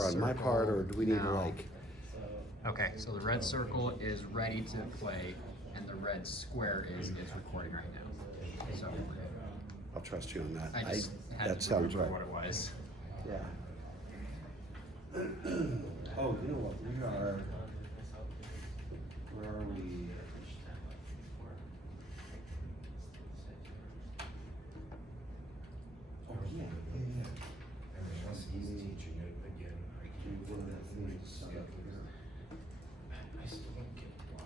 error on my part, or do we need to now. like? Okay, so the red circle is ready to play, and the red square is recording right now. So I'll trust you on that. I just had that to sounds remember right. what it was. Yeah. Oh, you know what? We are. Where are we? Oh yeah, yeah. Unless he's teaching it again, I Do can't. one of the things set up here. I still don't get why.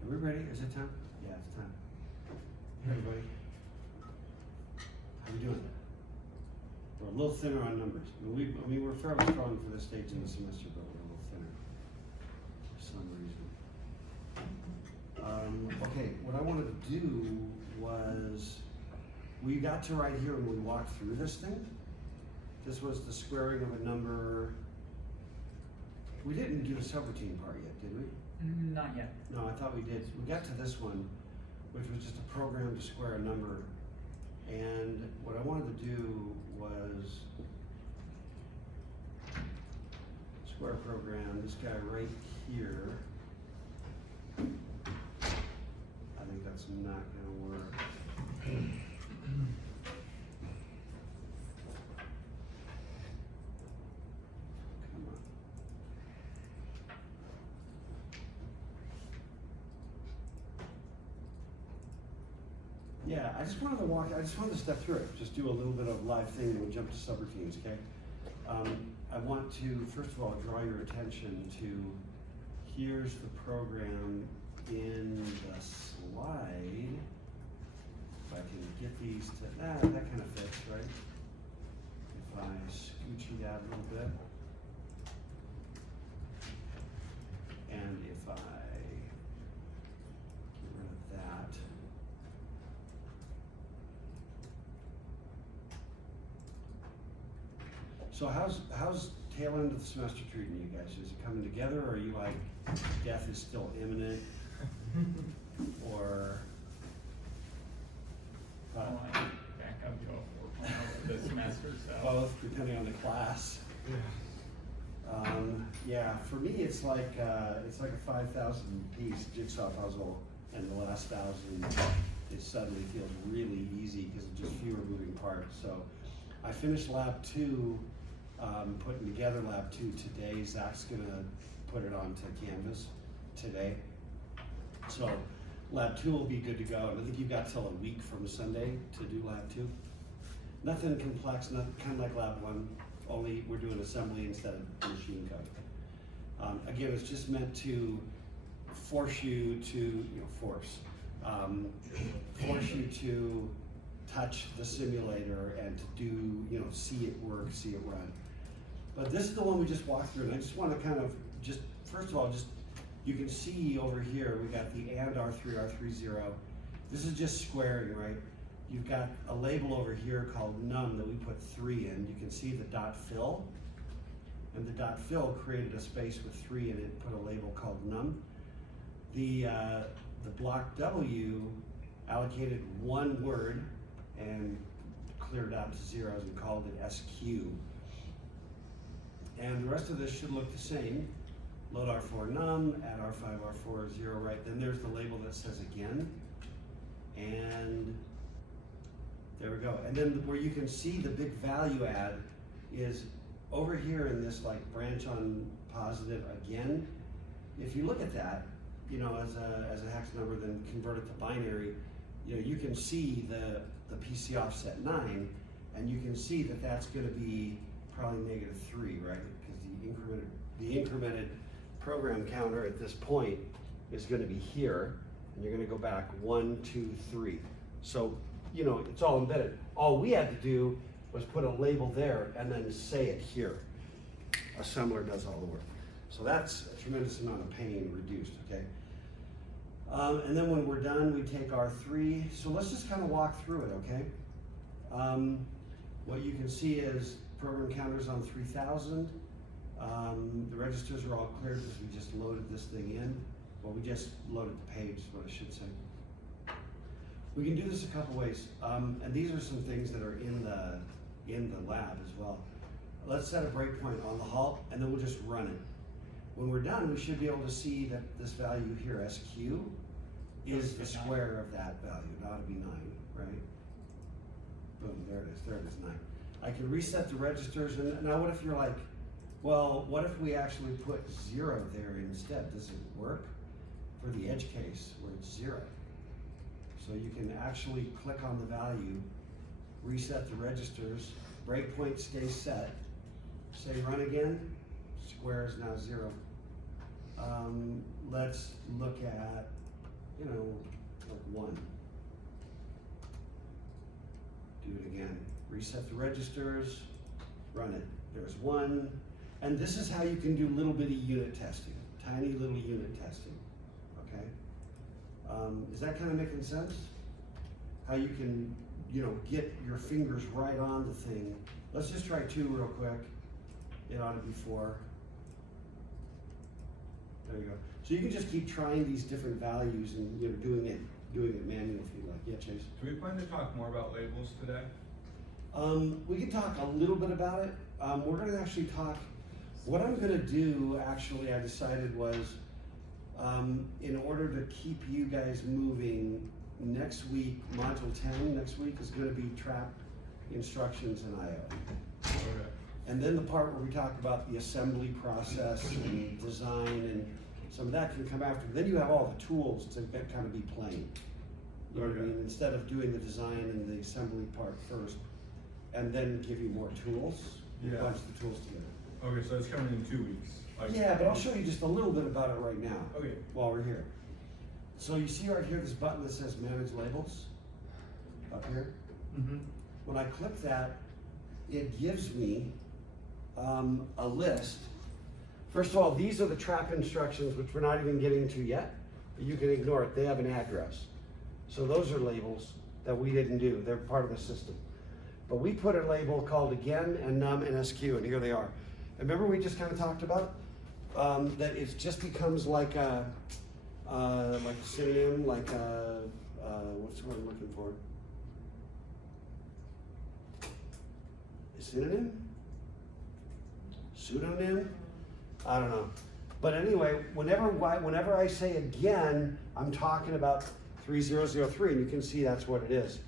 Are we ready? Is it time? Yeah, it's time. Hey everybody. How we doing? We're a little thinner on numbers. I mean, we're fairly strong for this stage in the semester, but we're a little thinner for some reason. Okay, what I wanted to do was, we got to right here when we walked through this thing. This was the squaring of a number. We didn't do the subroutine part yet, did we? Not yet. No, I thought we did. We got to this one, which was just a program to square a number. And what I wanted to do was square a program, this guy right here. I think that's not gonna work. Come on. Yeah, I just wanted to step through it, just do a little bit of live thing, and we'll jump to subroutines, okay? I want to, first of all, draw your attention to, here's the program in the slide. If I can get these to, that kind of fits, right? If I scooch it out a little bit. And if I get rid of that. So how's tail end of the semester treating you guys? Is it coming together, or are you like, death is still imminent? Or? Well, I back up to a 4.0 for this semester, so. Both, depending on the class. Yeah, for me, it's like a 5,000 piece jigsaw puzzle, and the last 1,000, it suddenly feels really easy because it's just fewer moving parts. So I finished lab 2, putting together lab 2 today. Zach's gonna put it onto Canvas today. So lab 2 will be good to go. And I think you've got till a week from Sunday to do lab 2. Nothing complex, kind of like lab 1, only we're doing assembly instead of machine code. Again, it's just meant to force you to, force you to touch the simulator and to do, see it work, see it run. But this is the one we just walked through, and I just want to kind of first of all, you can see over here, we got the and R3, R30. This is just squaring, right? You've got a label over here called num that we put 3 in. You can see the dot fill, and the dot fill created a space with 3 in it, put a label called num. The block W allocated 1 word and cleared out to zeros and called it SQ. And the rest of this should look the same. Load R4 num, add R5, R4, 0, right? Then there's the label that says again. And there we go. And then where you can see the big value add is over here in this like branch on positive again. If you look at that, as a hex number, then convert it to binary, you can see the PC offset 9, and you can see that that's going to be probably -3, right? Because the incremented program counter at this point is going to be here, and you're going to go back 1, 2, 3. So, it's all embedded. All we had to do was put a label there and then say it here. Assembler does all the work. So that's a tremendous amount of pain reduced, okay? And then when we're done, we take R3. So let's just kind of walk through it, okay? what you can see is program counters on 3000. The registers are all clear because we just loaded this thing in. Well, we just loaded the page is what I should say. We can do this a couple ways, and these are some things that are in the lab as well. Let's set a breakpoint on the halt, and then we'll just run it. When we're done, we should be able to see that this value here, SQ, is the square of that value. It ought to be 9, right? Boom, there it is, 9. I can reset the registers, and now what if you're like, well, what if we actually put 0 there instead? Does it work? For the edge case where it's 0. So you can actually click on the value, reset the registers, breakpoint stays set, say run again, square is now 0. Let's look at, like 1. Do it again, reset the registers, run it. There's 1, and this is how you can do little bitty unit testing, tiny little unit testing, okay? Is that kind of making sense? How you can, get your fingers right on the thing. Let's just try 2 real quick. It ought to be 4. There you go. So you can just keep trying these different values and doing it manually if you like. Yeah, Chase. Do we plan to talk more about labels today? We can talk a little bit about it. We're going to actually talk. What I'm going to do, actually, I decided was, in order to keep you guys moving, next week, module 10 next week is going to be trap instructions and I/O. Okay. And then the part where we talk about the assembly process and design and some of that can come after. Then you have all the tools to kind of be plain. You know what I mean? Instead of doing the design and the assembly part first, and then give you more tools, Yeah. bunch the tools together. Okay, so it's coming in 2 weeks. Yeah, but I'll show you just a little bit about it right now. Okay. While we're here. So you see right here this button that says Manage Labels, up here? Mm-hmm. When I click that, it gives me a list. First of all, these are the trap instructions, which we're not even getting to yet, but you can ignore it. They have an address. So those are labels that we didn't do. They're part of the system. But we put a label called again and num and SQ, and here they are. And remember we just kind of talked about that it just becomes like a synonym, like a, what's the word I'm looking for? A synonym? Pseudonym? I don't know. But anyway, whenever I say again, I'm talking about 3003, and you can see that's what it is.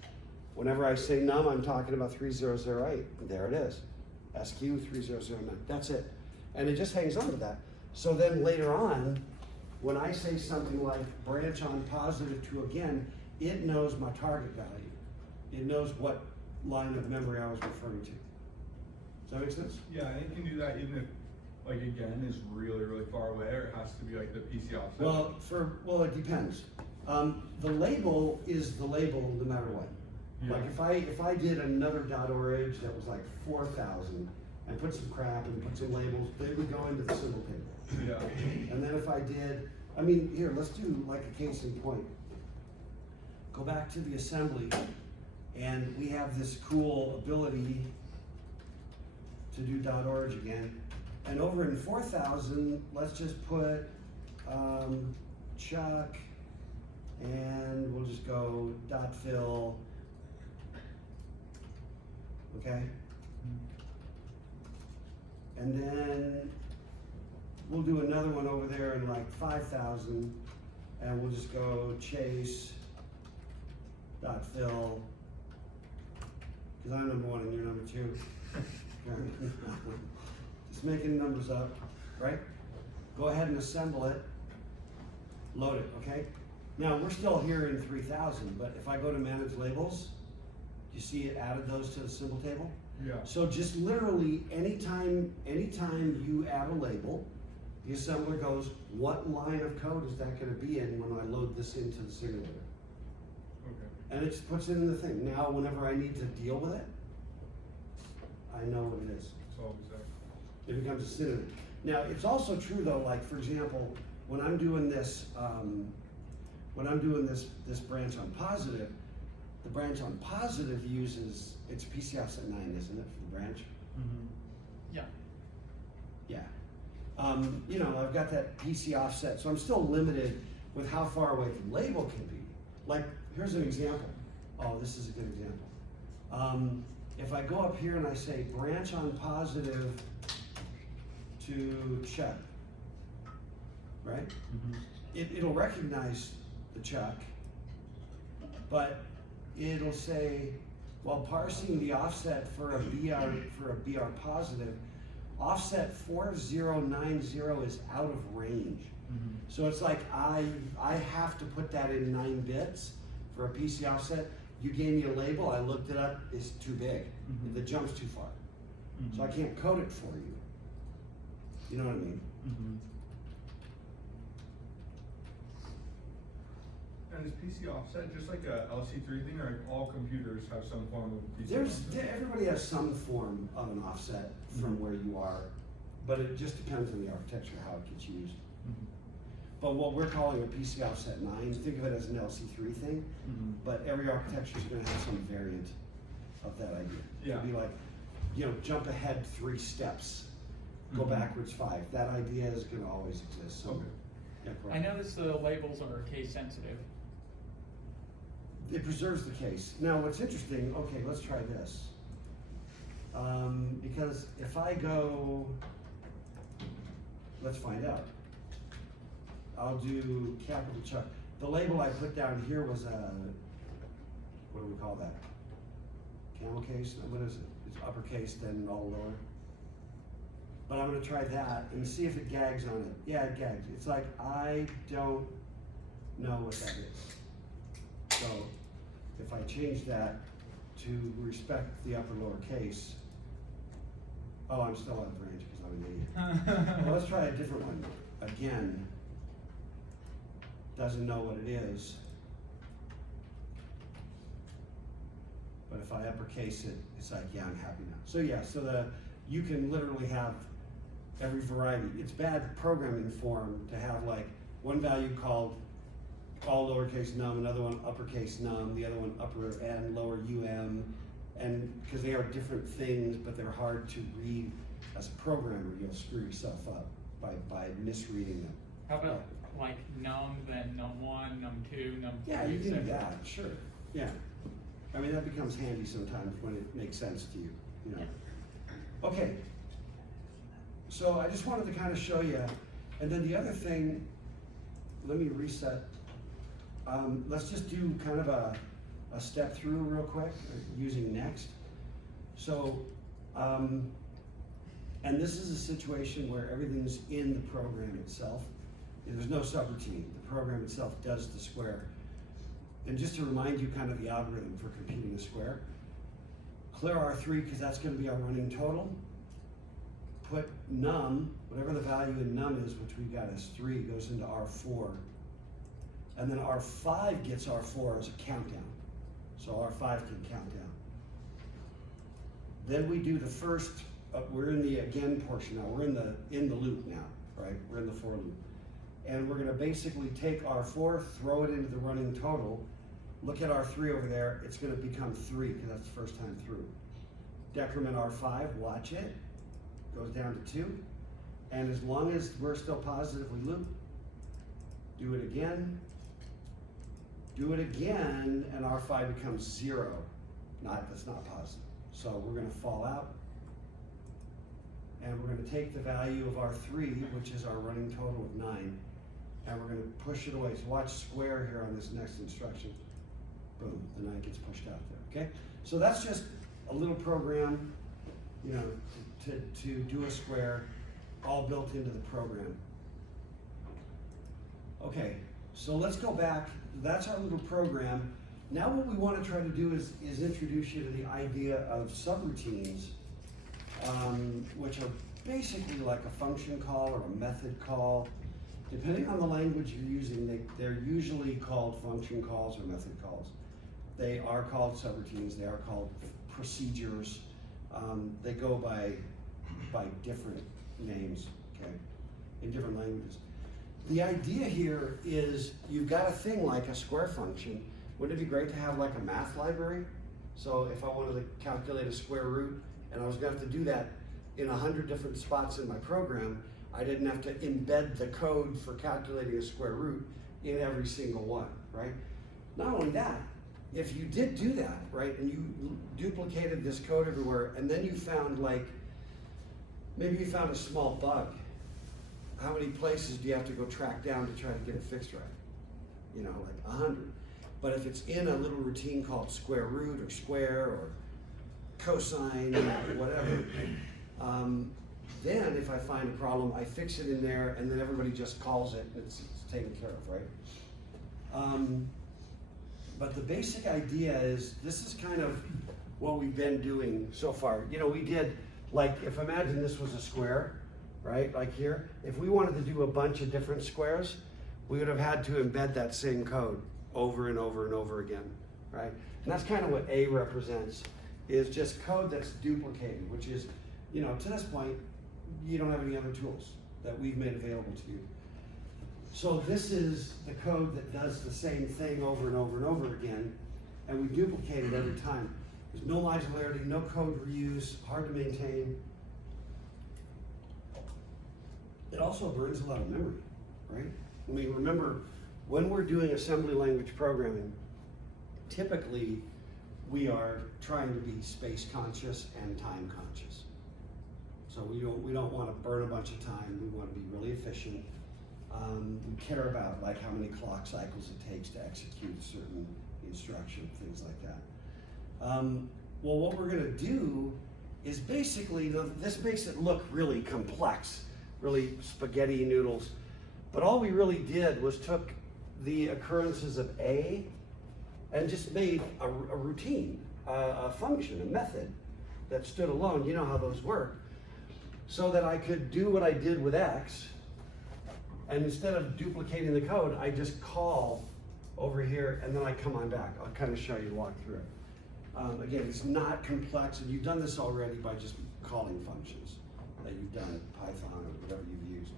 Whenever I say num, I'm talking about 3008. There it is. SQ 3009. That's it. And it just hangs on to that. So then later on, when I say something like branch on positive to again, it knows my target value. It knows what line of memory I was referring to. Does that make sense? Yeah, and it can do that even if, like, again, is really, really far away, or it has to be like the PC offset. Well, it depends. The label is the label no matter what. Yeah. Like if I did another .org that was like 4,000 and put some crap and put some labels, they would go into the symbol table. Yeah. And then if I did, here, let's do like a case in point. Go back to the assembly, and we have this cool ability to do .org again. And over in 4,000, let's just put Chuck, and we'll just go .fill. Okay? And then we'll do another one over there in like 5,000, and we'll just go chase .fill, because I'm number 1 and you're number 2. Just making numbers up, right? Go ahead and assemble it, load it, okay? Now we're still here in 3,000, but if I go to manage labels, you see it added those to the symbol table? Yeah. So just literally anytime you add a label, the assembler goes, what line of code is that going to be in when I load this into the simulator? Okay. And it just puts it in the thing. Now whenever I need to deal with it, I know what it is. It's always there. It becomes a synonym. Now it's also true though, like for example, when I'm doing this, this branch on positive, The branch on positive uses, it's PC offset 9, isn't it, for the branch? Yeah. Yeah. You know, I've got that PC offset, so I'm still limited with how far away the label can be. Like, here's an example. Oh, this is a good example. If I go up here and I say branch on positive to Chuck, right? It'll recognize the Chuck, but it'll say, while parsing the offset for a BR positive, offset 4090 is out of range. So it's like I have to put that in 9 bits for a PC offset. You gave me a label, I looked it up, it's too big. The jump's too far. So I can't code it for you. You know what I mean? And is PC offset just like a LC3 thing, or like all computers have some form of PC offset? Everybody has some form of an offset from where you are, but it just depends on the architecture, how it gets used. But what we're calling a PC offset 9, think of it as an LC3 thing, but every architecture is going to have some variant of that idea. Yeah. It'll be like, you know, jump ahead 3 steps, go backwards 5. That idea is going to always exist. So, Okay. yeah, I noticed the labels are case sensitive. it preserves the case. Now, what's interesting, okay, let's try this. Because if I go, let's find out. I'll do capital Chuck. The label I put down here was a, what do we call that? Camel case? What is it? It's uppercase, then all lower. But I'm gonna try that and see if it gags on it. Yeah, it gags. It's like, I don't know what that is. So if I change that to respect the upper lower case, oh, I'm still out of range because I'm an idiot. Well, let's try a different one. Again, doesn't know what it is. But if I uppercase it, it's like, yeah, I'm happy now. So yeah, so you can literally have every variety. It's bad programming form to have like one value called all lowercase num, another one uppercase num, the other one upper and lower and because they are different things, but they're hard to read as a programmer. You'll screw yourself up by misreading them. How about like num, then num1, num2, num3? Yeah, you can do etc.? that, sure. Yeah. I mean, that becomes handy sometimes when it makes sense to you, you know. Okay. So I just wanted to kind of show you, and then the other thing, let me reset. Let's just do kind of a step through real quick using next. So, and this is a situation where everything's in the program itself. There's no subroutine. The program itself does the square. And just to remind you kind of the algorithm for computing a square, clear R3 because that's going to be our running total. Put num, whatever the value in num is, which we've got as 3, goes into R4. And then R5 gets R4 as a countdown. So R5 can count down. Then we do the first, we're in the again portion now. We're in the loop now, right? We're in the for loop. And we're gonna basically take R4, throw it into the running total, look at R3 over there, it's gonna become 3 because that's the first time through. Decrement R5, watch it, goes down to 2. And as long as we're still positively loop, do it again, and R5 becomes 0. That's not positive. So we're gonna fall out, and we're gonna take the value of R3, which is our running total of 9, and we're gonna push it away. So watch square here on this next instruction. Boom, the 9 gets pushed out there, okay? So that's just a little program, you know, to do a square, all built into the program. Okay, so let's go back. That's our little program. Now what we want to try to do is introduce you to the idea of subroutines, which are basically like a function call or a method call. Depending on the language you're using, they're usually called function calls or method calls. They are called subroutines, they are called procedures. They go by different names, okay, in different languages. The idea here is you've got a thing like a square function, wouldn't it be great to have like a math library? So if I wanted to calculate a square root and I was gonna have to do that in 100 different spots in my program, I didn't have to embed the code for calculating a square root in every single one, right? Not only that, if you did do that, right, and you duplicated this code everywhere, and then you found like, maybe you found a small bug, how many places do you have to go track down to try to get it fixed right? You know, like 100. But if it's in a little routine called square root or square or cosine or whatever, then if I find a problem, I fix it in there and then everybody just calls it and it's taken care of, right? But the basic idea is, this is kind of what we've been doing so far. You know, we did, like, if imagine this was a square, right, like here, if we wanted to do a bunch of different squares, we would have had to embed that same code over and over and over again, right? And that's kind of what A represents, is just code that's duplicated, which is, you know, to this point, you don't have any other tools that we've made available to you. So this is the code that does the same thing over and over and over again, and we duplicate it every time. There's no modularity, no code reuse, hard to maintain. It also burns a lot of memory, right? I mean, remember, when we're doing assembly language programming, typically we are trying to be space conscious and time conscious. So we don't want to burn a bunch of time. We want to be really efficient. We care about like how many clock cycles it takes to execute a certain instruction, things like that. Well, what we're going to do is basically, this makes it look really complex, really spaghetti noodles. But all we really did was took the occurrences of A and just made a routine, a function, a method that stood alone. You know how those work. So that I could do what I did with X, and instead of duplicating the code, I just call over here and then I come on back. I'll kind of show you, walk through it. Again, it's not complex, and you've done this already by just calling functions that you've done in Python or whatever you've used,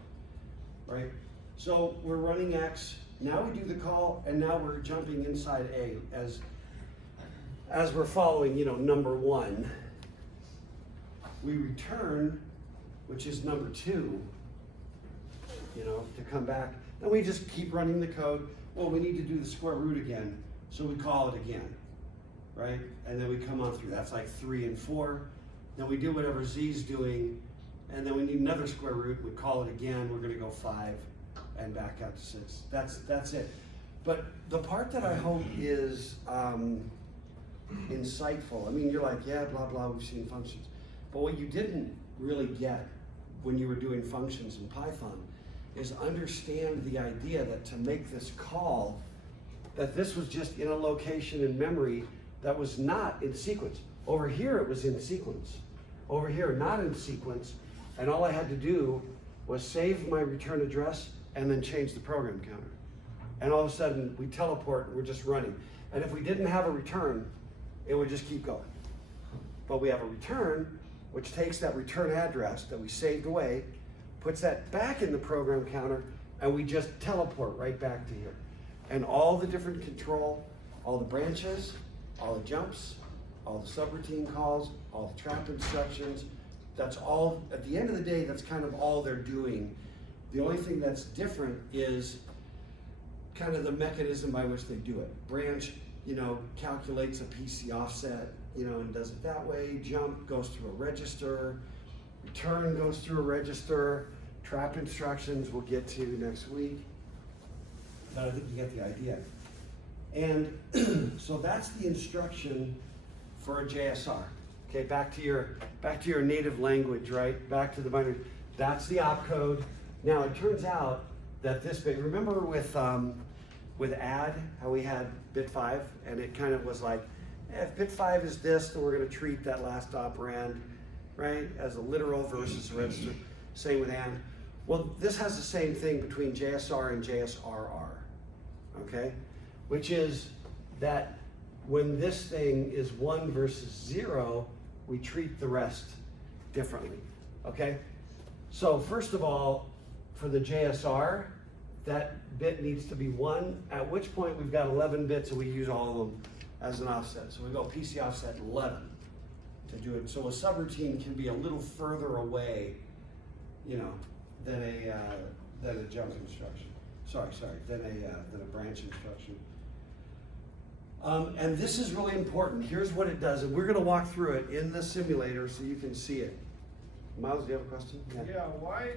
right? So we're running X, now we do the call, and now we're jumping inside A as we're following, you know, number 1. We return, which is number 2, you know, to come back. Then we just keep running the code. Well, we need to do the square root again, so we call it again, right? And then we come on through. That's like 3 and 4. Then we do whatever Z's doing, and then we need another square root. We call it again. We're going to go 5 and back out to 6. That's it. But the part that I hope is insightful. I mean, you're like, yeah, blah blah. We've seen functions, but what you didn't really get when you were doing functions in Python is understand the idea that to make this call, that this was just in a location in memory that was not in sequence. Over here it was in sequence. Over here not in sequence, and all I had to do was save my return address and then change the program counter. And all of a sudden we teleport and we're just running. And if we didn't have a return, it would just keep going. But we have a return, which takes that return address that we saved away, puts that back in the program counter, and we just teleport right back to here. And all the different control, all the branches, all the jumps, all the subroutine calls, all the trap instructions, that's all, at the end of the day, that's kind of all they're doing. The only thing that's different is kind of the mechanism by which they do it. Branch, you know, calculates a PC offset, you know, and does it that way. Jump goes through a register. Return goes through a register. Trap instructions we'll get to next week. But I think you get the idea. And so that's the instruction for a JSR. Okay, back to your native language, right? Back to the binary. That's the opcode. Now it turns out that this bit, remember with add, how we had bit 5, and it kind of was like, if bit 5 is this, then we're going to treat that last operand, right, as a literal versus a register. Same with and. Well, this has the same thing between JSR and JSRR, okay? Which is that when this thing is 1 versus 0, we treat the rest differently, okay? So first of all, for the JSR, that bit needs to be 1, at which point we've got 11 bits and we use all of them as an offset. So we go PC offset 11 to do it. So a subroutine can be a little further away, you know, than a jump instruction. Sorry, than a branch instruction. And this is really important. Here's what it does, and we're going to walk through it in the simulator so you can see it. Miles, do you have a question? Yeah, why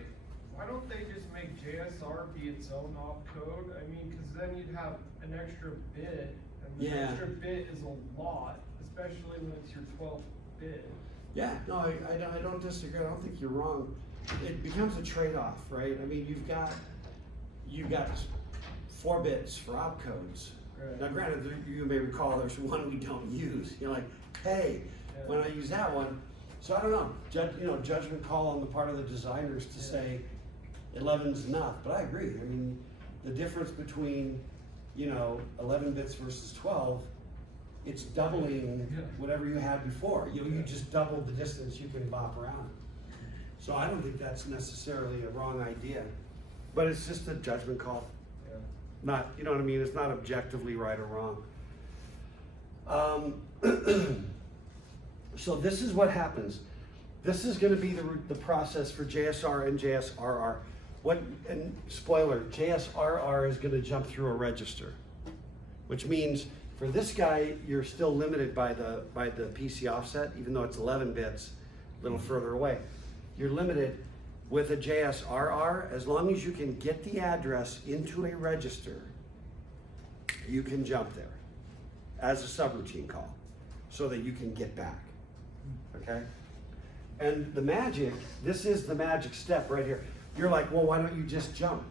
don't they just make JSR be its own opcode? I mean, because then you'd have an extra bit, and the Yeah. extra bit is a lot, especially when it's your 12th bit. Yeah, no, I don't disagree. I don't think you're wrong. It becomes a trade-off, right? I mean, you've got 4 bits for opcodes. Right. Now, granted, you may recall there's one we don't use. You're like, hey, when I use that one, so I don't know. Judgment call on the part of the designers to say 11's enough. But I agree. I mean, the difference between 11 bits versus 12, it's doubling whatever you had before. You just doubled the distance you can bop around. So I don't think that's necessarily a wrong idea, but it's just a judgment call. Yeah. Not, you know what I mean? It's not objectively right or wrong. So this is what happens. This is going to be the process for JSR and JSRR. And spoiler, JSRR is going to jump through a register, which means for this guy, you're still limited by the PC offset, even though it's 11 bits, a little further away. You're limited with a JSRR, as long as you can get the address into a register, you can jump there as a subroutine call so that you can get back, okay? And the magic, this is the magic step right here. You're like, well, why don't you just jump?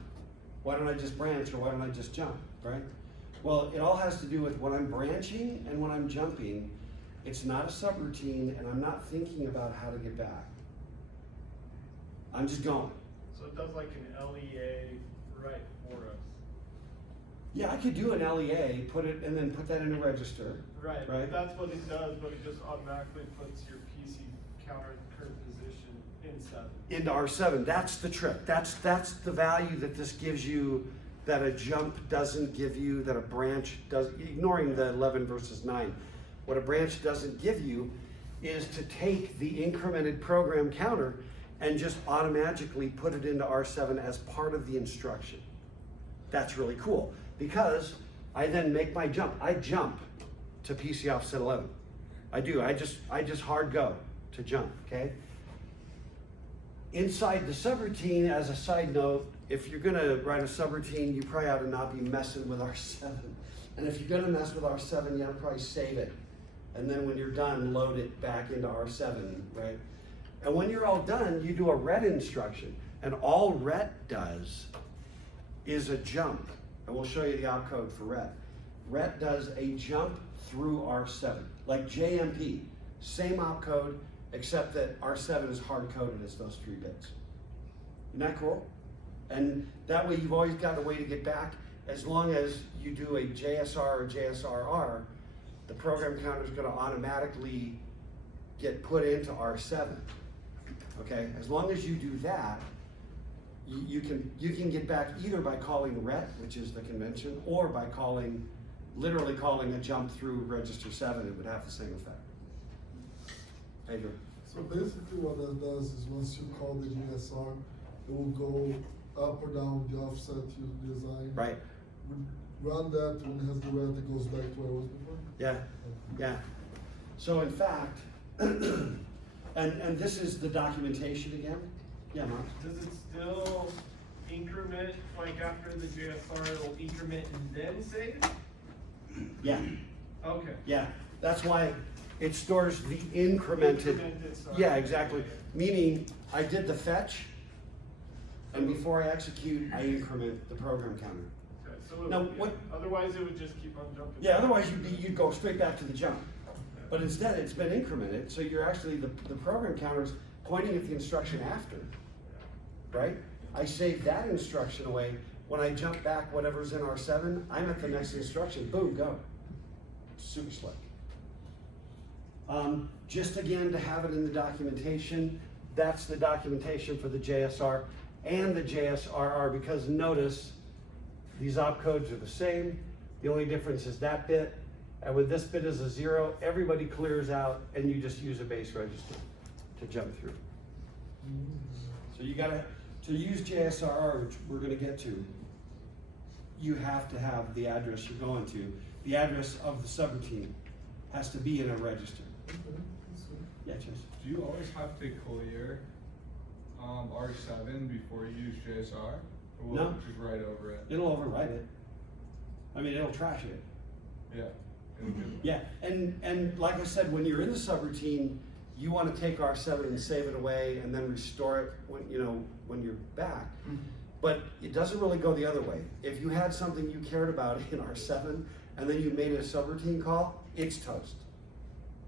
Why don't I just branch, or why don't I just jump, right? Well, it all has to do with when I'm branching and when I'm jumping, it's not a subroutine and I'm not thinking about how to get back. I'm just going. So it does like an LEA right for us. Yeah, I could do an LEA, and then put that in a register. Right, Right. that's what it does, but it just automatically puts your PC counter in current position in 7. Into R7, that's the trick. That's the value that this gives you that a jump doesn't give you, that a branch does, ignoring the 11 versus 9. What a branch doesn't give you is to take the incremented program counter and just automatically put it into R7 as part of the instruction. That's really cool, because I then make my jump. I jump to PC offset 11. I do, I just hard go to jump, okay? Inside the subroutine, as a side note, if you're gonna write a subroutine, you probably ought to not be messing with R7. And if you're gonna mess with R7, you ought to probably save it. And then when you're done, load it back into R7, right? And when you're all done, you do a ret instruction. And all ret does is a jump. And we'll show you the opcode for ret. Ret does a jump through R7, like JMP. Same opcode, except that R7 is hard-coded as those 3 bits. Isn't that cool? And that way you've always got a way to get back. As long as you do a JSR or JSRR, the program counter is going to automatically get put into R7. Okay, as long as you do that, you can get back either by calling ret, which is the convention, or by literally calling a jump through register 7. It would have the same effect. Pedro. So basically what that does is once you call the GSR, it will go up or down the offset you design. Right. Run that when it has the red, it goes back to where it was before. Yeah, yeah. So in fact, and this is the documentation again. Yeah, Mark. Does it still increment, like after the JSR, it'll increment and then save? Yeah, Okay. yeah. That's why it stores the incremented. Stuff. Yeah, exactly. Meaning I did the fetch, and before I execute, I increment the program counter. Okay, so Now, yeah. what- Otherwise, it would just keep on jumping. Yeah, otherwise you'd go straight back to the jump. But instead, it's been incremented, so you're actually, the program counter's pointing at the instruction after, right? I save that instruction away. When I jump back whatever's in R7, I'm at the next instruction, boom, go. Super slick. Just again, to have it in the documentation, that's the documentation for the JSR and the JSRR, because notice These opcodes are the same. The only difference is that bit. And with this bit as a 0, everybody clears out and you just use a base register to jump through. So you gotta, to use JSRR, which we're gonna get to, you have to have the address you're going to. The address of the subroutine has to be in a register. Yeah, Chase. Do you always have to clear R7 before you use JSR? Or will No. it just write over it? It'll overwrite it. I mean, it'll trash it. Yeah. in a good way. Yeah, and like I said, when you're in the subroutine, you want to take R7 and save it away and then restore it when you're back. But it doesn't really go the other way. If you had something you cared about in R7 and then you made a subroutine call, it's toast.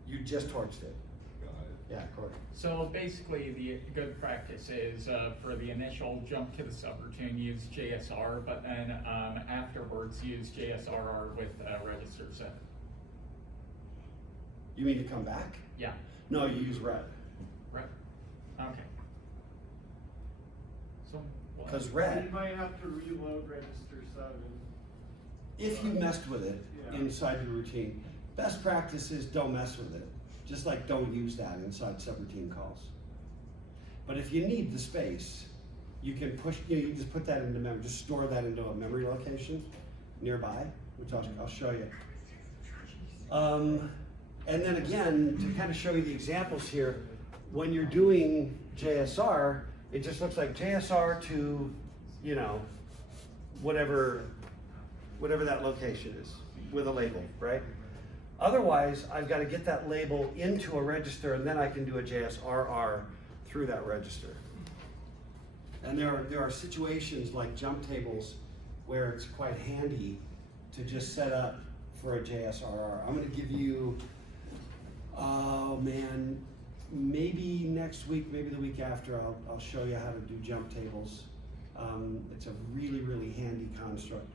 You just torched it. Got it. Yeah, Corey. So basically, the good practice is for the initial jump to the subroutine, use JSR, but then afterwards use JSRR with register 7. You mean to come back? Yeah, No, you use red. right. Okay. So what? Because You red, might have to reload register 7. if you messed with it Yeah. inside your routine, best practice is don't mess with it. Just like don't use that inside subroutine calls. But if you need the space, you can push, you just put that into memory, just store that into a memory location nearby, which I'll show you. And then again, to kind of show you the examples here, when you're doing JSR, it just looks like JSR to, whatever that location is with a label, right? Otherwise, I've got to get that label into a register and then I can do a JSRR through that register. And there are situations like jump tables where it's quite handy to just set up for a JSRR. I'm going to give you, oh man, maybe next week, maybe the week after, I'll show you how to do jump tables. It's a really, really handy construct.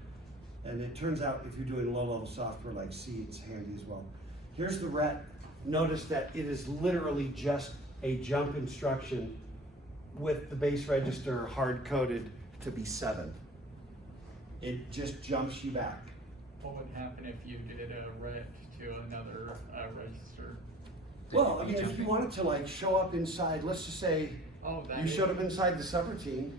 And it turns out if you're doing low-level software like C, it's handy as well. Here's the RET. Notice that it is literally just a jump instruction with the base register hard-coded to be 7. It just jumps you back. What would happen if you did a ret to another register? Well, I mean, if you wanted to like show up inside, let's just say Oh, that you is- showed up inside the subroutine.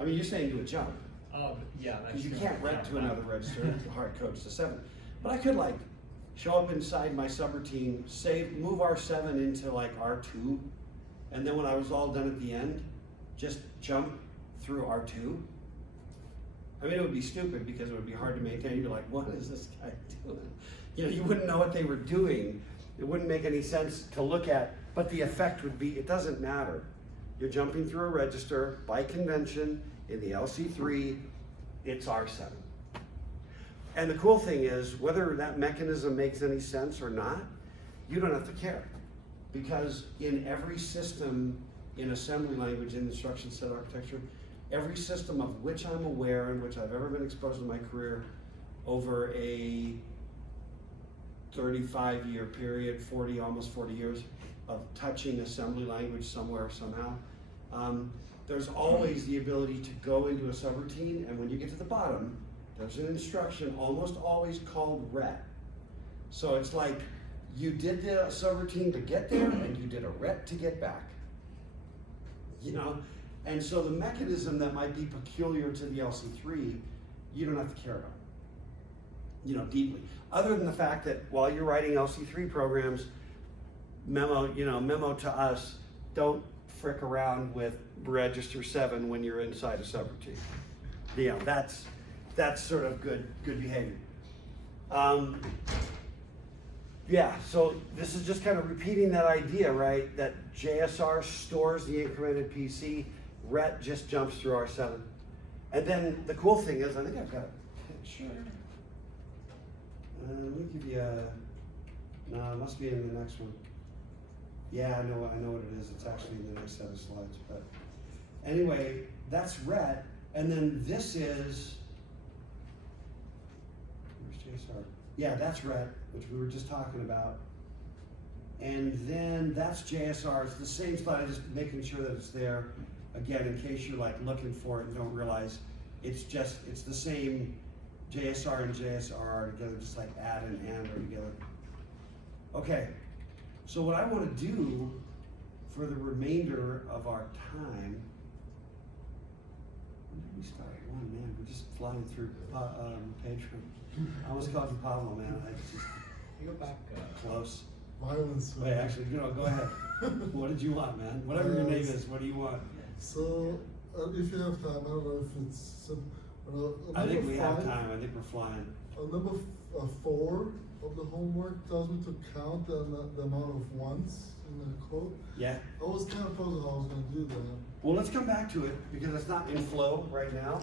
I mean, you're saying do a jump. Oh, yeah, that's. Because you true. can't rent Yeah, to another register, hard codes to 7. But I could like show up inside my subroutine, move R7 into like R2, and then when I was all done at the end, just jump through R2. I mean, it would be stupid because it would be hard to maintain. You're like, what is this guy doing? You wouldn't know what they were doing. It wouldn't make any sense to look at, but the effect would be, it doesn't matter. You're jumping through a register by convention in the LC3, it's R7. And the cool thing is, whether that mechanism makes any sense or not, you don't have to care. Because in every system in assembly language, in instruction set architecture, every system of which I'm aware and which I've ever been exposed in my career over a 35-year period, almost 40 years of touching assembly language somewhere, somehow, there's always the ability to go into a subroutine, and when you get to the bottom, there's an instruction almost always called ret. So it's like you did the subroutine to get there, and you did a ret to get back. And so the mechanism that might be peculiar to the LC3, you don't have to care about, deeply. Other than the fact that while you're writing LC3 programs, memo to us, don't frick around with register 7 when you're inside a subroutine. That's sort of good behavior. So this is just kind of repeating that idea, right? That JSR stores the incremented PC, RET just jumps through R7. And then the cool thing is, I think I've got a picture. Let me give you no, it must be in the next one. Yeah, I know what it is. It's actually in the next set of slides. But anyway, that's RET, and then this is, where's JSR? Yeah, that's RET, which we were just talking about. And then that's JSR. It's the same slide, just making sure that it's there. Again, in case you're like looking for it and don't realize It's the same JSR and JSR are together, just like add and are together. Okay, so what I wanna do for the remainder of our time, when did we start? One, man, we're just flying through, Patreon. I almost called you Pablo, man, I just, You go back, close. Violence. Wait, actually, go ahead. What did you want, man? Whatever your name is, what do you want? So, if you have time, I don't know if it's, I think number we have five, time, I think we're flying. Number 4 of the homework tells me to count the amount of ones in the code. Yeah? I was kind of puzzled how I was gonna do that. Well, let's come back to it, because it's not in flow right now.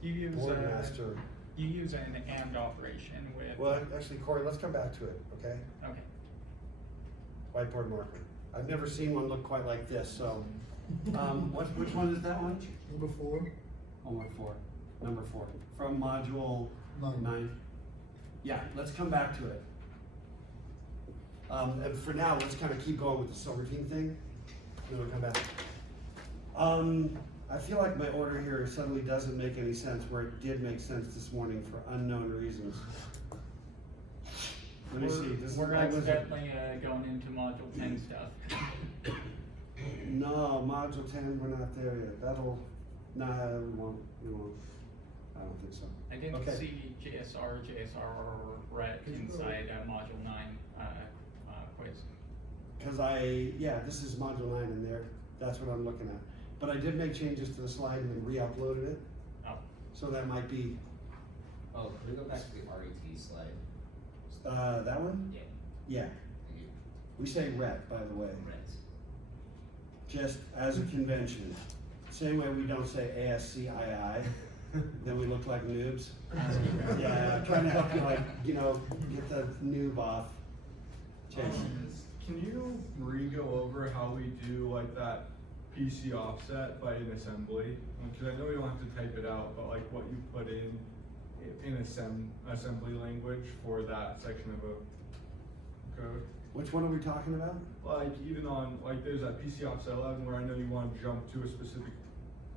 You use Board master. you use an AND operation with. Well, actually, Corey, let's come back to it, okay? Okay. Whiteboard marker. I've never seen one look quite like this, so, which one is that one? Number 4, Homework 4, number 4, from module 9. 9. Yeah, let's come back to it. And for now, let's kind of keep going with the subroutine thing, then we'll come back. I feel like my order here suddenly doesn't make any sense, where it did make sense this morning for unknown reasons. Let me see, this is, We're I wasn't- accidentally going into module 10 stuff. No, module 10, we're not there yet. Nah, we won't. I don't think so. I didn't Okay. see JSR or RET inside module 9 quiz. Cause this is module 9 in there. That's what I'm looking at. But I did make changes to the slide and then re-uploaded it. Oh. So that might be, oh, can we go back to the RET slide? that one? Yeah. Yeah. Thank you. We say RET, by the way, Right. just as a convention. Same way we don't say ASCII, then we look like noobs. Yeah, trying to help you get the noob off. Chase. Can you re-go over how we do like that PC offset by an assembly? Because I know you don't have to type it out, but like what you put in assembly language for that section of a code. Which one are we talking about? Like even on, like there's that PC offset 11 where I know you want to jump to a specific,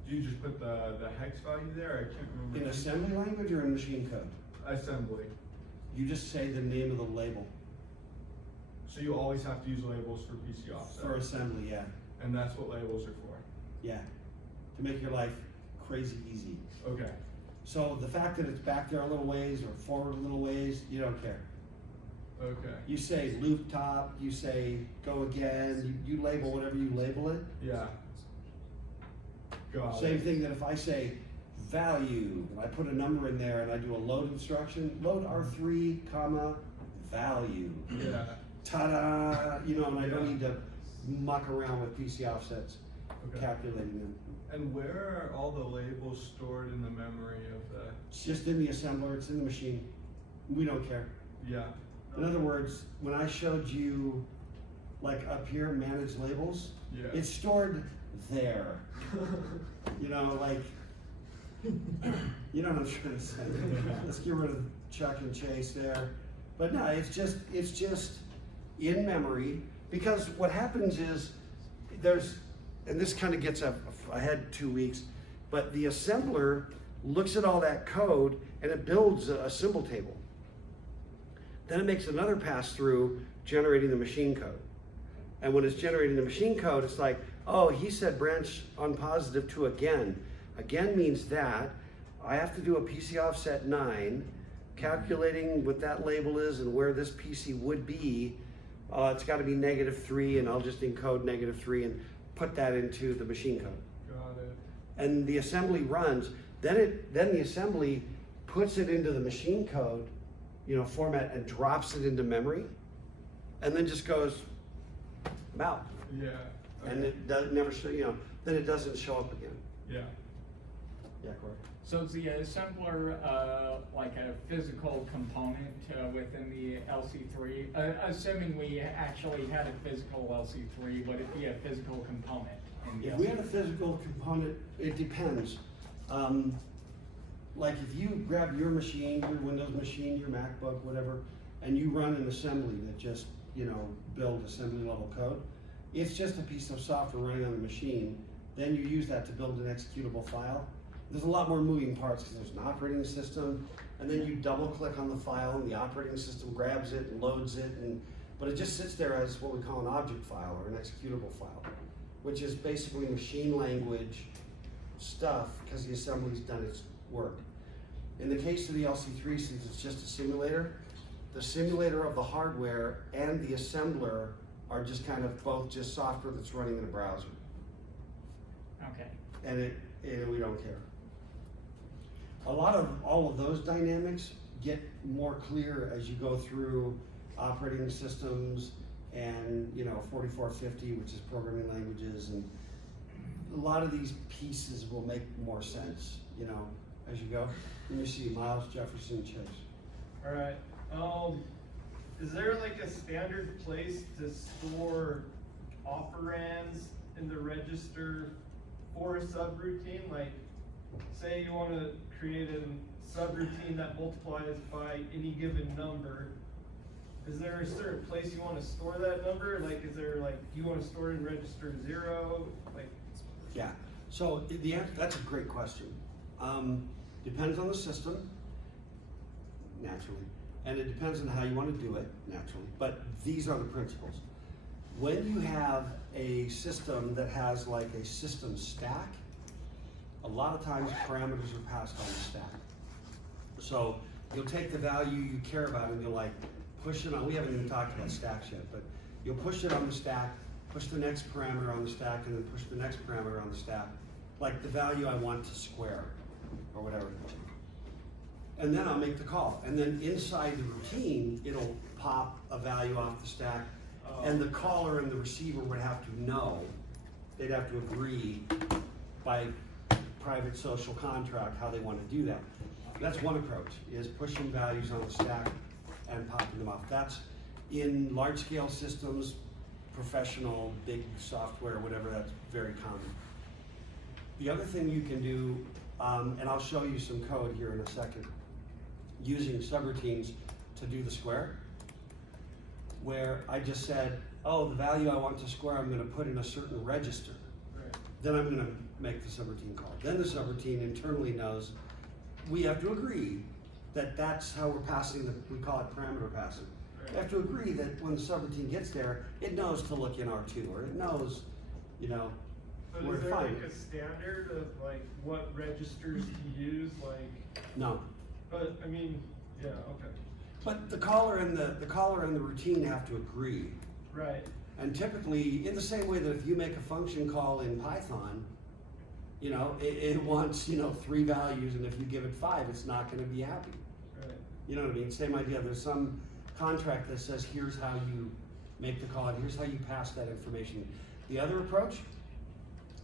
do you just put the hex value there? I can't remember. In assembly language or in machine code? Assembly. You just say the name of the label. So you always have to use labels for PC offset. For assembly, yeah. And that's what labels are for. Yeah. To make your life crazy easy. Okay. So the fact that it's back there a little ways or forward a little ways, you don't care. Okay. You say loop top, you say go again, you label whatever you label it. Yeah. Got Same it. thing that if I say value, and I put a number in there and I do a load instruction, load R3, comma, value. Yeah. Ta-da, and I don't need to muck around with PC offsets, Okay. calculating them. And where are all the labels stored in the memory of the? It's just in the assembler, it's in the machine. We don't care. Yeah. In other words, when I showed you, like up here, manage labels, Yeah. it's stored there. Like, you know what I'm trying to say. Let's get rid of Chuck and Chase there. But no, it's just in memory, because what happens is and this kind of gets ahead 2 weeks, but the assembler looks at all that code and it builds a symbol table. Then it makes another pass through generating the machine code. And when it's generating the machine code, it's like, oh, he said branch on positive to again. Again means that I have to do a PC offset 9, calculating what that label is and where this PC would be. It's got to be -3, and I'll just encode -3 and put that into the machine code. Got it. And the assembly runs. Then the assembly puts it into the machine code, format, and drops it into memory, and then just goes, I'm out. Yeah. And Okay. it never show, then it doesn't show up again. Yeah. Yeah, Corey. So is the assembler like a physical component within the LC3? Assuming we actually had a physical LC3, would it be a physical component in the If we LC3? had a physical component, it depends. Like if you grab your machine, your Windows machine, your MacBook, whatever, and you run an assembly that just, build assembly level code, it's just a piece of software running on the machine Then you use that to build an executable file. There's a lot more moving parts because there's an operating system, and then you double click on the file and the operating system grabs it and loads it, but it just sits there as what we call an object file or an executable file, which is basically machine language stuff because the assembly's done its work. In the case of the LC3, since it's just a simulator, the simulator of the hardware and the assembler are just kind of both just software that's running in a browser. Okay. And we don't care. All of those dynamics get more clear as you go through operating systems and 4450, which is programming languages, and a lot of these pieces will make more sense, as you go. Let me see, Miles, Jefferson, Chase. All right. Is there like a standard place to store operands in the register for a subroutine? Like, say you want to create a subroutine that multiplies by any given number. Is there a certain place you want to store that number? Like, is there like, do you want to store it in register 0? Like, Yeah, so the answer, that's a great question. Depends on the system, naturally, and it depends on how you want to do it, naturally, but these are the principles. When you have a system that has like a system stack, a lot of times parameters are passed on the stack. So you'll take the value you care about and you'll like push it on, we haven't even talked about stacks yet, but you'll push it on the stack, push the next parameter on the stack, and then push the next parameter on the stack, like the value I want to square, or whatever. And then I'll make the call. And then inside the routine, it'll pop a value off the stack, and the caller and the receiver would have to know, they'd have to agree by private social contract how they want to do that. That's one approach, is pushing values on the stack and popping them off. That's in large scale systems, professional, big software, whatever, that's very common. The other thing you can do, and I'll show you some code here in a second, using subroutines to do the square, where I just said, oh, the value I want to square, I'm gonna put in a certain register. right. Then I'm gonna make the subroutine call. Then the subroutine internally knows, we have to agree that that's how we're passing we call it parameter passing. Right. We have to agree that when the subroutine gets there, it knows to look in R2, or it knows, But where is to there find like it. a standard of like what registers to use? Like, No. but I mean, yeah, okay. But the caller and the routine have to agree. Right. And typically, in the same way that if you make a function call in Python, it wants, 3 values, and if you give it 5, it's not gonna be happy. Right. You know what I mean? Same idea. There's some contract that says, here's how you make the call, and here's how you pass that information. The other approach,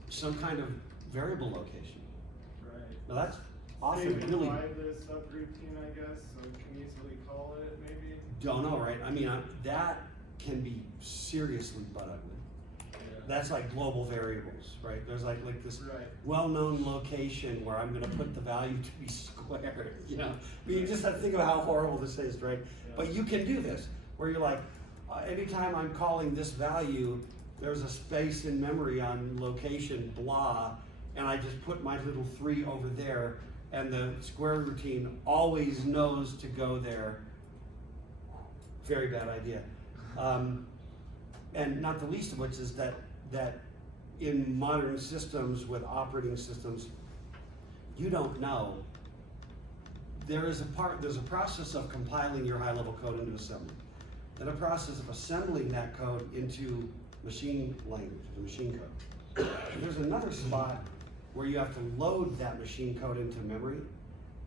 some kind of variable location. Right. Now that's often So you can really, apply the subroutine, I guess, so we can easily call it, maybe? don't know, right? I mean, that can be seriously butt ugly. Yeah. That's like global variables, right? There's like this Right. well-known location where I'm gonna put the value to be squared, I mean, you just have to think about how horrible this is, right? Yeah. But you can do this, where you're like, anytime I'm calling this value, there's a space in memory on location blah, and I just put my little 3 over there, and the square routine always knows to go there. Very bad idea. And not the least of which is that in modern systems with operating systems, you don't know. There's a process of compiling your high-level code into assembly, then a process of assembling that code into machine language, the machine code. There's another spot where you have to load that machine code into memory,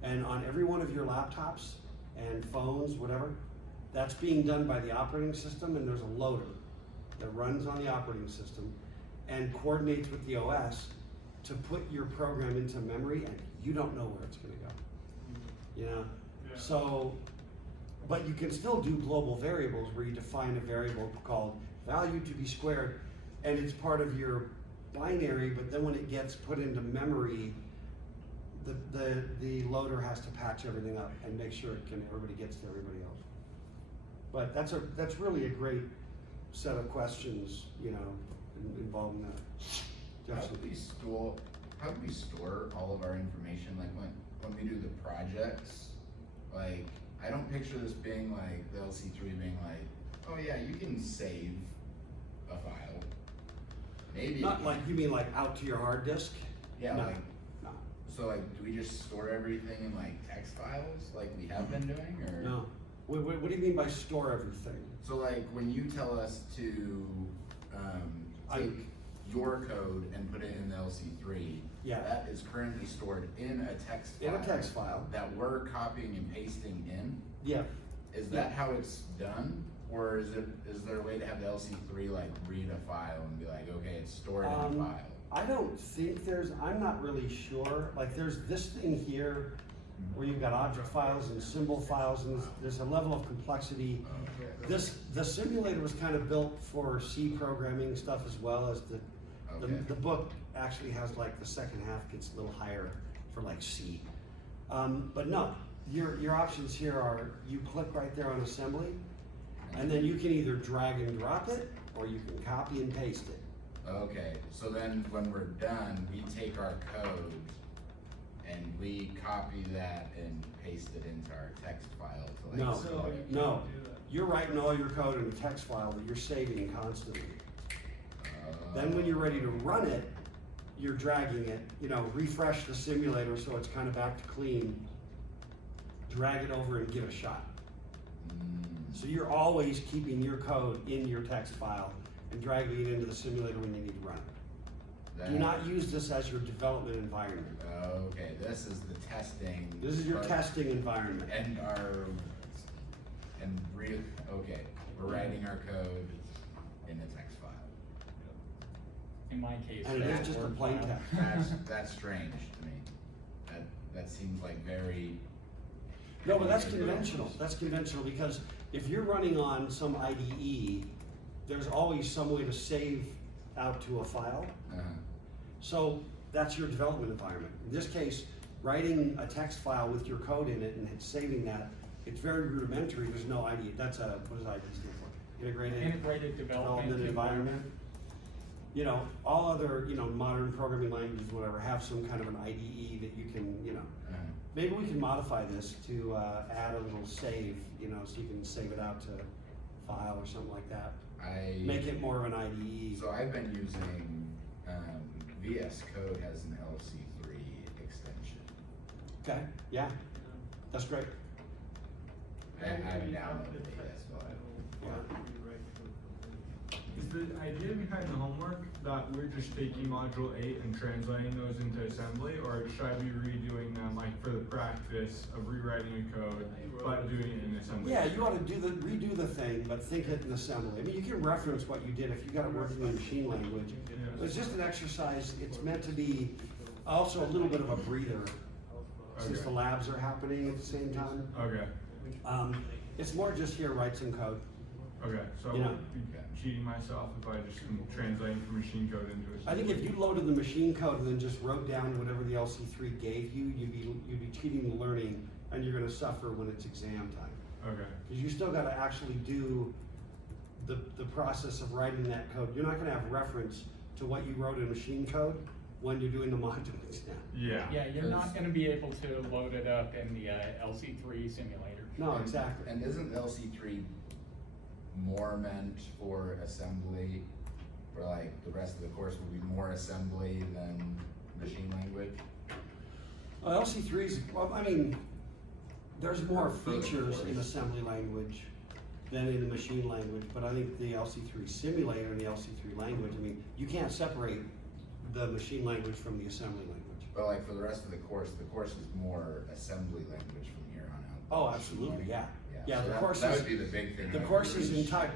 and on every one of your laptops and phones, whatever, that's being done by the operating system, and there's a loader that runs on the operating system and coordinates with the OS to put your program into memory, and you don't know where it's gonna go. Yeah. So, but you can still do global variables where you define a variable called value to be squared, and it's part of your binary, but then when it gets put into memory, the loader has to patch everything up and make sure everybody gets to everybody else. But that's really a great set of questions, involving that. How do we store all of our information, like when we do the projects? Like, I don't picture this being like, the LC3 being like, oh yeah, you can save a file. Maybe. Not like, you mean like out to your hard disk? Yeah, No. like, No. so like, do we just store everything in like text files, like we have been doing, or? No. What do you mean by store everything? So like, when you tell us to, take your code and put it in the LC3, Yeah. that is currently stored in a text file. In a text file. That we're copying and pasting in. Yeah. Is that how it's done? Or is there a way to have the LC3 like read a file and be like, okay, it's stored in a file? I don't think I'm not really sure, like there's this thing here where you've got object files and symbol files, and there's a level of complexity. The simulator was kind of built for C programming stuff as well as the book actually has like the second half gets a little higher for like C. But no, your options here are, you click right there on assembly, and then you can either drag and drop it, or you can copy and paste it. Okay, so then when we're done, we take our code and we copy that and paste it into our text file to like. No, So you can't no, do that. you're writing all your code in a text file that you're saving constantly. Then when you're ready to run it, you're dragging it, refresh the simulator so it's kind of back to clean, drag it over and give it a shot. So you're always keeping your code in your text file and dragging it into the simulator when you need to run it. Do not use this as your development environment. Okay, this is the testing. This is your part. testing environment. Okay, we're writing our code in a text file. In my case. And it that's is just a Word plain file. text. That's strange to me. That seems like very. No, but that's conventional. That's conventional because if you're running on some IDE, there's always some way to save out to a file. So that's your development environment. In this case, writing a text file with your code in it and saving that, it's very rudimentary. There's no IDE. That's what does IDE stand for? Integrated development environment. All other, modern programming languages, whatever, have some kind of an IDE that you can, maybe we can modify this to add a little save, so you can save it out to file or something like that. Make it more of an IDE. So I've been using, VS Code has an LC3 extension. Okay, yeah, that's great. I haven't downloaded it yet, Is the idea behind the homework that we're just taking module 8 and translating those into assembly, or should I be redoing them like for the practice of rewriting a code, but doing it in assembly? Yeah, you ought to redo the thing, but think it in assembly. I mean, you can reference what you did if you got it working in machine language. It's just an exercise. It's meant to be also a little bit of a breather, since the labs are happening at the same time. Okay. It's more just here, write some code. Okay, so I won't be cheating myself if I just am translating from machine code into assembly. I think if you loaded the machine code and then just wrote down whatever the LC3 gave you, you'd be cheating the learning, and you're gonna suffer when it's exam time. Okay. Because you still gotta actually do the process of writing that code. You're not gonna have reference to what you wrote in machine code when you're doing the module exam. Yeah. Yeah, you're not gonna be able to load it up in the LC3 simulator. No, exactly. And isn't LC3 more meant for assembly, for like the rest of the course will be more assembly than machine language? LC3's, well, I mean, there's more features in assembly language than in the machine language, but I think the LC3 simulator and the LC3 language, I mean, you can't separate the machine language from the assembly language. But like for the rest of the course is more assembly language from here on out. Oh, absolutely, yeah. Yeah, So the that- course That is, would be the big thing. the like, course you're is entire,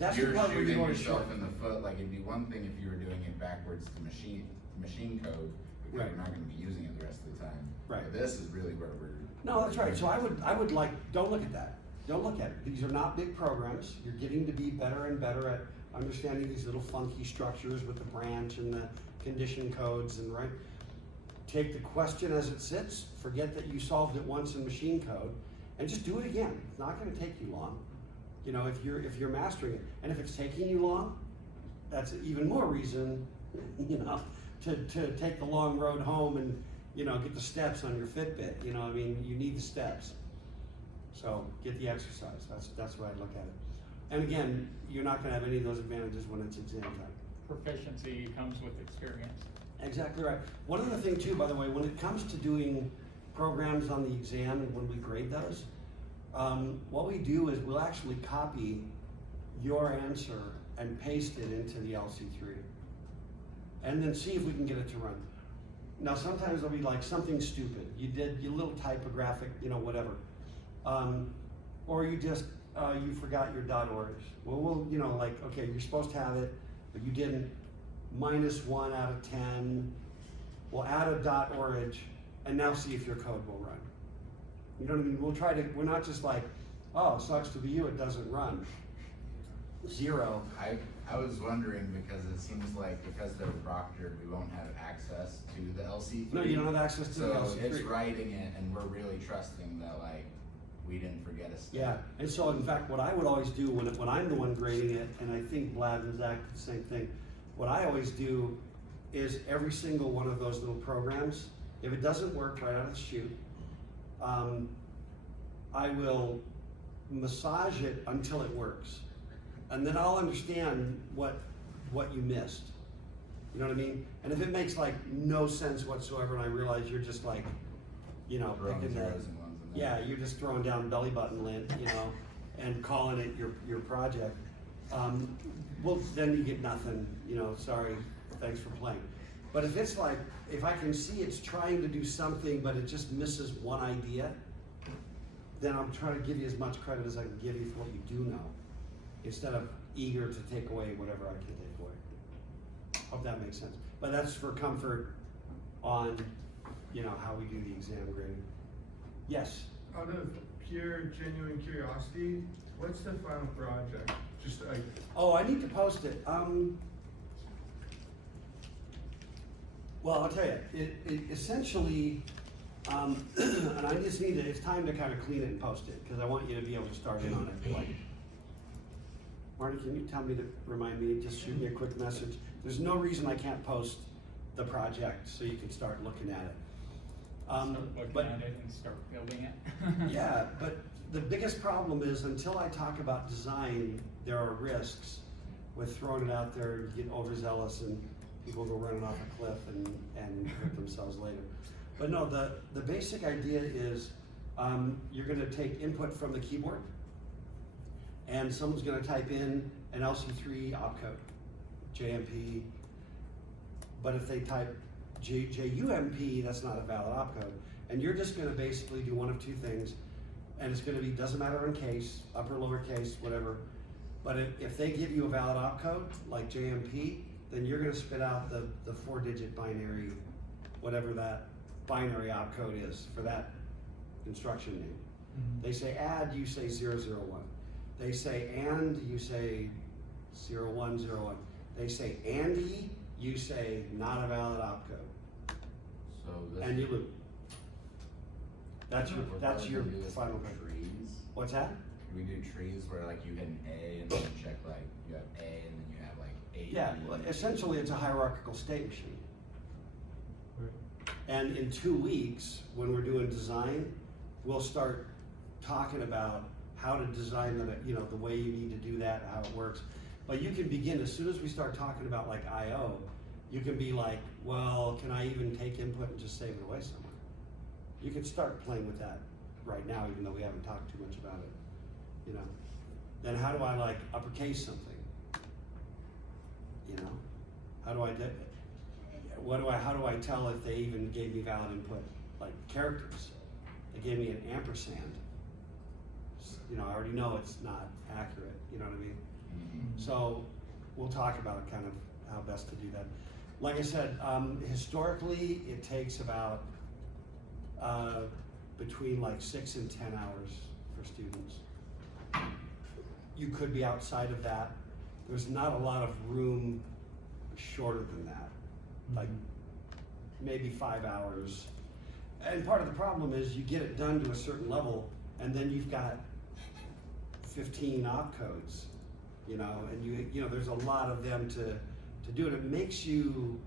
that's the You're part where you shooting want to yourself short. in the foot, like it'd be one thing if you were doing it backwards to machine code, because Right. you're not gonna be using it the rest of the time. Right. But this is really where we're. No, that's right, so I would like, don't look at that. Don't look at it. These are not big programs. You're getting to be better and better at understanding these little funky structures with the branch and the condition codes and right. Take the question as it sits, forget that you solved it once in machine code, and just do it again. It's not gonna take you long. If you're mastering it. And if it's taking you long, that's even more reason, to take the long road home and, you know, get the steps on your Fitbit, you know, I mean, you need the steps. So get the exercise, that's the way I look at it. And again, you're not gonna have any of those advantages when it's exam time. Proficiency comes with experience. Exactly right. One other thing too, by the way, when it comes to doing programs on the exam and when we grade those, what we do is we'll actually copy your answer and paste it into the LC3. And then see if we can get it to run. Now sometimes it'll be like something stupid. You little typographic, you know, whatever. Or you just, you forgot your .org. Well, we'll, you know, like, okay, you're supposed to have it, but you didn't. -1 out of 10. We'll add a .org and now see if your code will run. You know what I mean? We'll try to, we're not just like, oh, it sucks to be you, it doesn't run. 0. I was wondering because it seems like because they're proctored, we won't have access to the LC3. No, you don't have access to the So LC3. it's writing it and we're really trusting that like, we didn't forget a step. Yeah, and so in fact, what I would always do when I'm the one grading it, and I think Vlad and Zach did the same thing, what I always do is every single one of those little programs, if it doesn't work right out of the chute, I will massage it until it works. And then I'll understand what you missed. You know what I mean? And if it makes like no sense whatsoever and I realize you're just like, you know, Throwing picking zeros that, and ones in there. yeah, you're just throwing down belly button lint, you know, and calling it your project. Well, then you get nothing, you know, sorry, thanks for playing. But if it's like, if I can see it's trying to do something, but it just misses one idea, then I'm trying to give you as much credit as I can give you for what you do know, instead of eager to take away whatever I can take away. Hope that makes sense. But that's for comfort on, you know, how we do the exam grading. Yes? Out of pure, genuine curiosity, what's the final project? Just like, Oh, I need to post it. Well, I'll tell you, it essentially, and I just need to, it's time to kind of clean it and post it, because I want you to be able to start in on it. Like, Marty, can you tell me to remind me, just shoot me a quick message. There's no reason I can't post the project so you can start looking at it. Start looking But at it and start building it. yeah, but the biggest problem is until I talk about design, there are risks with throwing it out there. You get overzealous and people go running off a cliff and hurt themselves later. But no, the basic idea is you're gonna take input from the keyboard and someone's gonna type in an LC3 opcode, JMP, but if they type JUMP, that's not a valid opcode. And you're just gonna basically do one of two things, and it's gonna be, doesn't matter in case, upper, lower case, whatever. But if they give you a valid opcode, like JMP, then you're gonna spit out the 4-digit binary, whatever that binary opcode is for that instruction name. Mhm. They say add, you say 001. They say and, you say 0101. They say Andy, you say not a valid opcode, So this. and you loop. That's your We're probably your gonna do this final with code. trees. What's that? We do trees where like you hit an A and then you check like, you have A and then you have like A. Yeah, B, well, B. essentially it's a hierarchical state machine. And in 2 weeks, when we're doing design, we'll start talking about how to design the, you know, the way you need to do that, how it works. But you can begin, as soon as we start talking about like I/O, you can be like, well, can I even take input and just save it away somewhere? You can start playing with that right now, even though we haven't talked too much about it, you know? Then how do I like uppercase something? You know? How do I do it? How do I tell if they even gave me valid input? Like characters, they gave me an ampersand. You know, I already know it's not accurate, you know what I mean? Mhm. So we'll talk about kind of how best to do that. Like I said, historically, it takes about between like 6 and 10 hours for students. You could be outside of that. There's not a lot of room shorter than that, like maybe 5 hours. And part of the problem is you get it done to a certain level and then you've got 15 opcodes, you know, and you know, there's a lot of them to do it. It makes you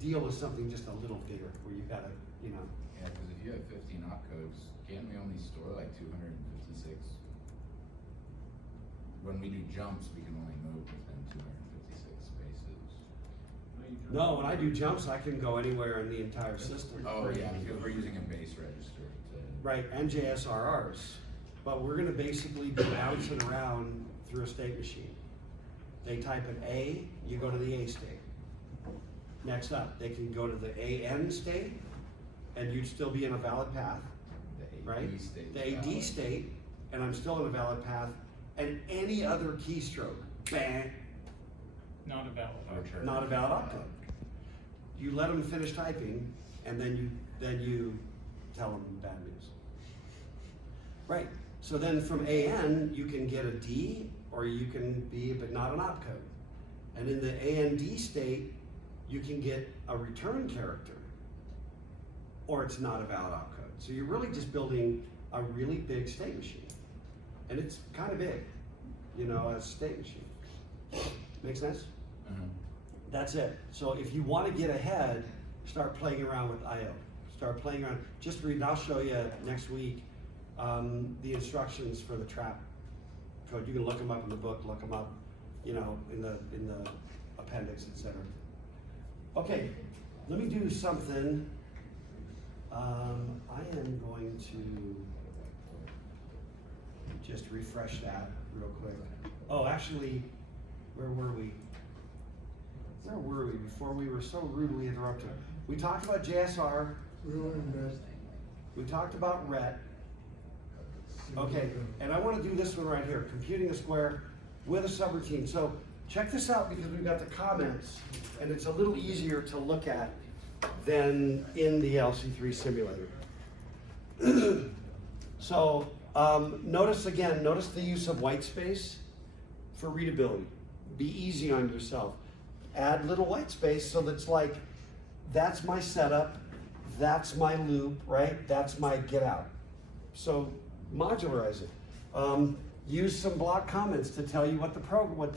deal with something just a little bigger, where you gotta, you know. Yeah, cause if you have 15 opcodes, can't we only store like 256? When we do jumps, we can only move within 256 spaces. No, when I do jumps, I can go anywhere in the entire system. Oh yeah, because we're using a base register to. Right, and JSRRs, but we're gonna basically be bouncing around through a state machine. They type an A, you go to the A state. Next up, they can go to the AN state, and you'd still be in a valid path, The right? AD state. The AD state, and I'm still in a valid path, and any other keystroke, bang, Not a valid option. not a valid opcode. You let them finish typing, and then you tell them bad news. Right, so then from AN, you can get a D, or you can be, but not an opcode. And in the AND state, you can get a return character, or it's not a valid opcode. So you're really just building a really big state machine. And it's kind of big, you know, as a state machine. Make sense? That's it. So if you want to get ahead, start playing around with I/O. Start playing around. Just read, and I'll show you next week the instructions for the trap code. You can look them up in the book, look them up, you know, in the appendix, etc. Okay, let me do something. I am going to just refresh that real quick. Oh, actually, where were we? Where were we before we were so rudely interrupted? We talked about JSR. We were in that. We talked about RET. Okay, and I want to do this one right here, computing a square with a subroutine. So check this out, because we've got the comments, and it's a little easier to look at than in the LC3 simulator. So notice the use of white space for readability. Be easy on yourself. Add little white space so that's like, that's my setup, that's my loop, right? That's my get out. So modularize it. Use some block comments to tell you what the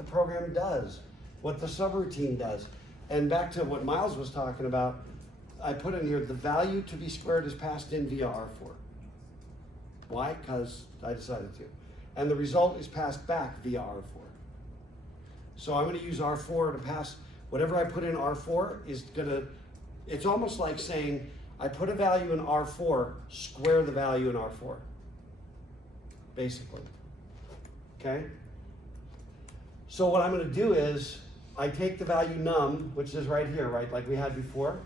program does, what the subroutine does. And back to what Miles was talking about, I put in here, the value to be squared is passed in via R4. Why? Because I decided to. And the result is passed back via R4. So I'm going to use R4 to pass, whatever I put in R4 is going to, it's almost like saying, I put a value in R4, square the value in R4. Basically. Okay? So what I'm going to do is, I take the value num, which is right here, right, like we had before.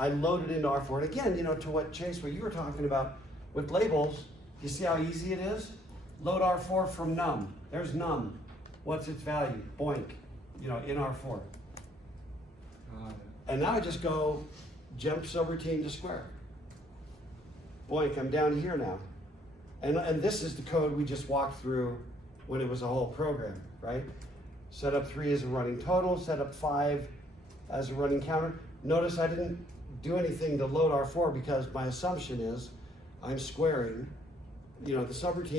I load it into R4. And again, you know, to what Chase, what you were talking about with labels, you see how easy it is? Load R4 from num. There's num. What's its value? Boink, you know, in R4. And now I just go jump subroutine to square. Boink, I'm down here now. And this is the code we just walked through when it was a whole program, right? Set up 3 as a running total, set up 5 as a running counter. Notice I didn't do anything to load R4 because my assumption is I'm squaring, you know, the subroutine